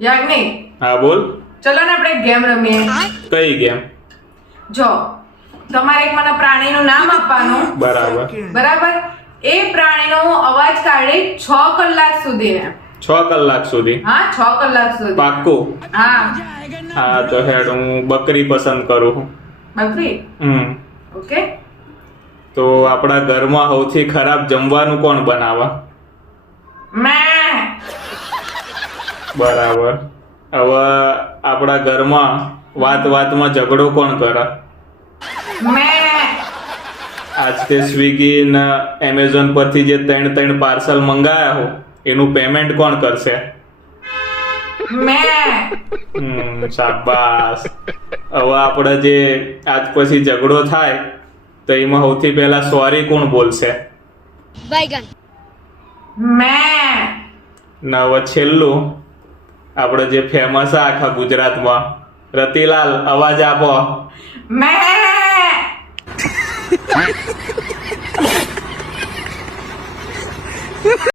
યાજ્ઞિક, હા બોલ. ચલો ને આપણે ગેમ રમીએ. કઈ ગેમ? જો તમારે એક મને પ્રાણીનું નામ આપવાનું. બરાબર. બરાબર. એ પ્રાણીનો અવાજ કાઢે 6 કલાક સુધી ને. 6 કલાક સુધી? હા, 6 કલાક સુધી. પાક્કું? હા. હા તો હેડ હું બકરી પસંદ કરું. બકરી? ઓકે. તો આપણા ઘરમાં સૌથી ખરાબ જમવાનું કોણ બનાવે? મેં. બરાબર. હવે આપણા ઘરમાં વાતમાં ઝઘડો કોણ કરે? મેં. આજ તે સ્વિગી ને એમેઝોન પરથી જે 3 પાર્સલ મંગાયા હો એનું પેમેન્ટ કોણ કરશે? મેં. શાબાશ. હવે આપણે જે આજ પછી ઝઘડો થાય તો એમાં સૌથી પહેલા સોરી કોણ બોલશે? મેં. ને હવે છેલ્લું આપણે જે ફેમસ આખા ગુજરાતમાં, રતિલાલ અવાજ આપો. મેં.